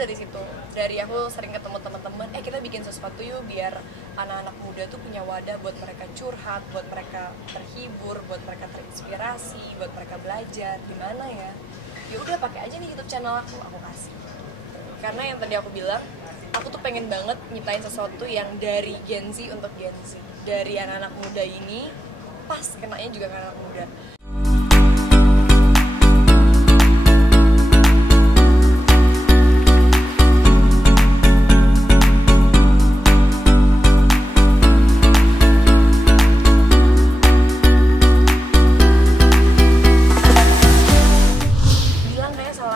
dari situ, dari aku sering ketemu teman-teman, kita bikin sesuatu yuk biar anak-anak muda tuh punya wadah buat mereka curhat, buat mereka terhibur, buat mereka terinspirasi, buat mereka belajar. Gimana ya? Ya udah pakai aja nih YouTube channel aku kasih. Karena yang tadi aku bilang, aku tuh pengen banget nyiptain sesuatu yang dari Gen Z untuk Gen Z, dari anak-anak muda ini, pas kenanya juga ke anak muda.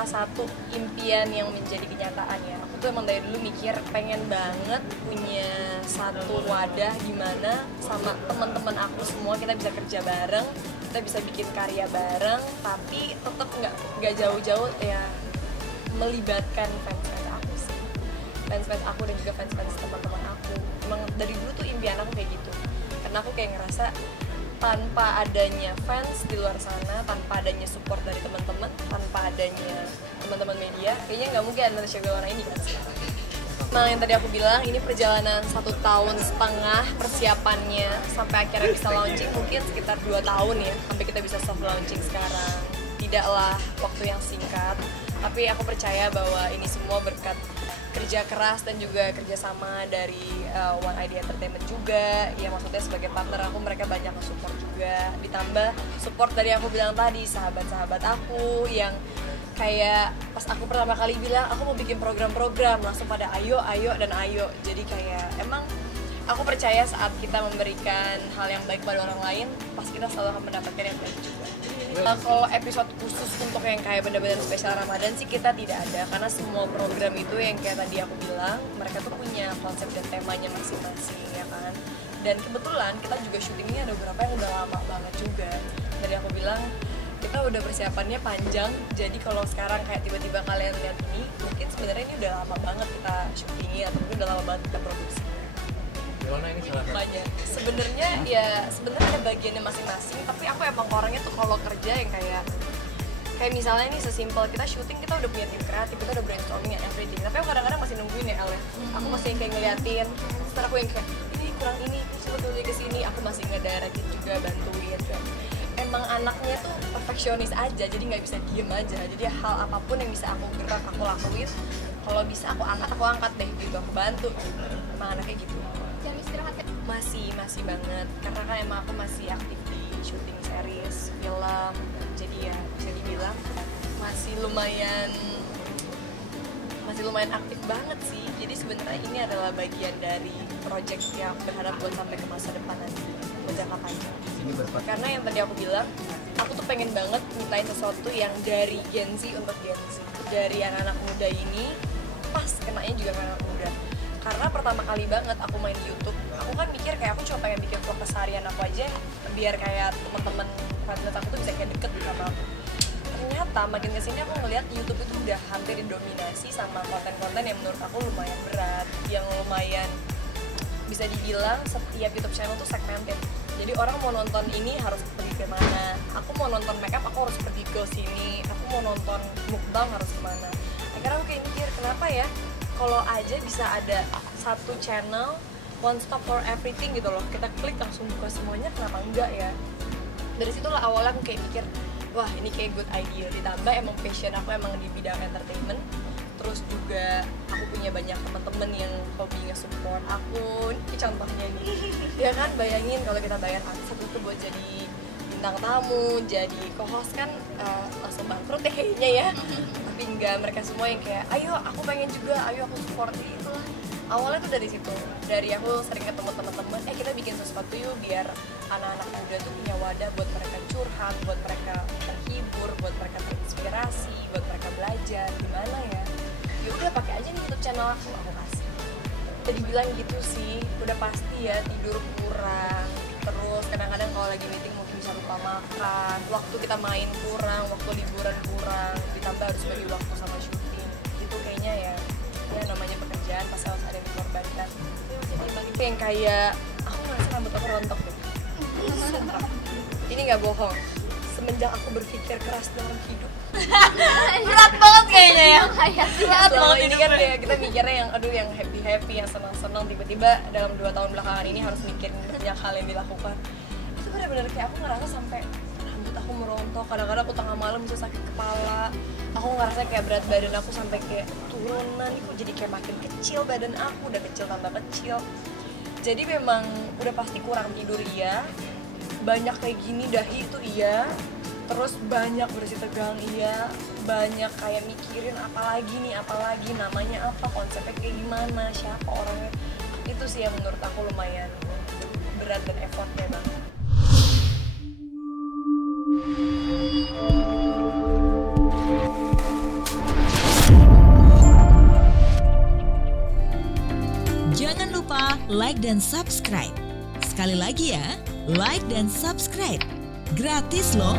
Satu impian yang menjadi kenyataan ya, aku tuh emang dari dulu mikir pengen banget punya satu wadah gimana sama teman-teman aku semua kita bisa kerja bareng, kita bisa bikin karya bareng, tapi tetap nggak jauh-jauh ya melibatkan fans-fans aku sih, fans-fans aku dan juga fans-fans teman-teman aku. Emang dari dulu tuh impian aku kayak gitu, karena aku kayak ngerasa tanpa adanya fans di luar sana, tanpa adanya support dari teman-teman, tanpa adanya teman-teman media, kayaknya nggak mungkin Indonesia Warna ini kan sekarang. Nah, yang tadi aku bilang, ini perjalanan 1,5 tahun persiapannya sampai akhirnya bisa launching, mungkin sekitar 2 tahun ya, sampai kita bisa soft launching sekarang. Tidaklah waktu yang singkat, tapi aku percaya bahwa ini semua berkat kerja keras dan juga kerjasama dari One Idea Entertainment juga. Ya maksudnya sebagai partner aku, mereka banyak support juga. Ditambah support dari aku bilang tadi, sahabat-sahabat aku yang kayak pas aku pertama kali bilang aku mau bikin program-program, langsung pada ayo dan ayo. Jadi kayak emang aku percaya saat kita memberikan hal yang baik pada orang lain, pas kita selalu akan mendapatkan yang baik juga. Kalau episode khusus untuk yang kayak benar-benar spesial Ramadan sih kita tidak ada, karena semua program itu yang kayak tadi aku bilang, mereka tuh punya konsep dan temanya masing-masing ya kan. Dan kebetulan kita juga syutingnya ada beberapa yang udah lama banget juga. Jadi aku bilang kita udah persiapannya panjang, jadi kalau sekarang kayak tiba-tiba kalian lihat ini, mungkin sebenarnya ini udah lama banget kita syutingnya atau mungkin udah lama banget kita produksi. Gimana ini salah satu? Sebenarnya ada bagiannya masing-masing, tapi aku emang orangnya tuh kalau kerja yang kayak misalnya nih sesimpel kita syuting, kita udah punya tim kreatif, kita udah brainstorming and everything, tapi aku kadang-kadang masih nungguin ya Ale. Aku masih yang kayak ngeliatin, setelah aku yang kayak ini kurang ini, coba tulis ke sini, aku masih ngedirectin juga, bantuin kan. Emang anaknya tuh perfeksionis aja, jadi nggak bisa diem aja. Jadi hal apapun yang bisa aku gerak, aku lakuin. Kalau bisa aku angkat deh gitu, aku bantu. Emang anaknya gitu. Jam istirahat Masih banget, karena kan emang aku masih aktif di syuting series, film, jadi ya bisa dibilang masih lumayan aktif banget sih. Jadi sebenarnya ini adalah bagian dari project yang berharap buat sampai ke masa depan nanti, buat jangka panjang. Karena yang tadi aku bilang, aku tuh pengen banget nyiptain sesuatu yang dari Gen Z untuk Gen Z, dari anak-anak muda ini, pas kenanya juga ke anak muda. Karena pertama kali banget aku main di YouTube, aku kan mikir kayak aku cuma pengen bikin vlog keseharian aku aja, biar kayak teman-teman fans aku tuh bisa kayak deket sama aku. Ternyata makin kesini aku ngeliat YouTube itu udah hampir didominasi sama konten-konten yang menurut aku lumayan berat, yang lumayan bisa dibilang setiap YouTube channel tuh segmented. Jadi orang mau nonton ini harus pergi ke mana, aku mau nonton makeup aku harus pergi ke sini, aku mau nonton mukbang harus kemana. Akhirnya aku kayak mikir, kenapa ya kalau aja bisa ada satu channel one stop for everything gitu loh, kita klik langsung buka semuanya, kenapa enggak ya. Dari situlah awalnya aku kayak mikir, wah ini kayak good idea. Ditambah emang passion aku emang di bidang entertainment, terus juga aku punya banyak teman-teman yang hobi nge-support aku. Ini contohnya nih, ya kan bayangin kalau kita bayar artis itu buat jadi bintang tamu, jadi co-host kan langsung bangkrut ya kayaknya ya. Tapi enggak, mereka semua yang kayak ayo aku pengen juga, ayo aku support itu lah. Awalnya tuh dari situ, dari aku sering ketemu teman-teman, kita bikin sesuatu yuk biar anak-anak muda tuh punya wadah buat mereka curhat, buat mereka terhibur, buat mereka terinspirasi, buat mereka belajar. Gimana ya? Ya udah pakai aja nih YouTube channel aku kasih. Jadi bilang gitu sih, udah pasti ya tidur kurang, terus kadang-kadang kalau lagi meeting mungkin bisa lupa makan, waktu kita main kurang, waktu liburan kurang, ditambah harus bagi waktu sama syuting. Itu kayaknya ya namanya pekerjaan pasti harus ada yang dikorbankan. Itu yang kayak aku ngerasa rambut aku rontok deh. Ini nggak bohong. semenjak aku berpikir keras dalam hidup. Berat banget kayaknya ya. Selama ini kan kayak kita mikirnya yang aduh yang happy, yang senang-senang, tiba-tiba dalam 2 tahun belakangan ini harus mikirin banyak hal yang dilakukan. Itu benar-benar kayak aku ngerasa sampai rambut aku merontok, kadang-kadang aku tengah malam bisa sakit kepala. Aku ngerasa kayak berat badan aku sampai kayak turunan, kok jadi kayak makin kecil badan aku, udah kecil tambah kecil. Jadi memang udah pasti kurang tidur iya, banyak kayak gini dahi itu iya, terus banyak bersih tegang iya, banyak kayak mikirin apalagi namanya apa, konsepnya kayak gimana, siapa orangnya. Itu sih yang menurut aku lumayan berat dan effortnya banget. Jangan lupa like dan subscribe. Sekali lagi ya, like dan subscribe. Gratis loh.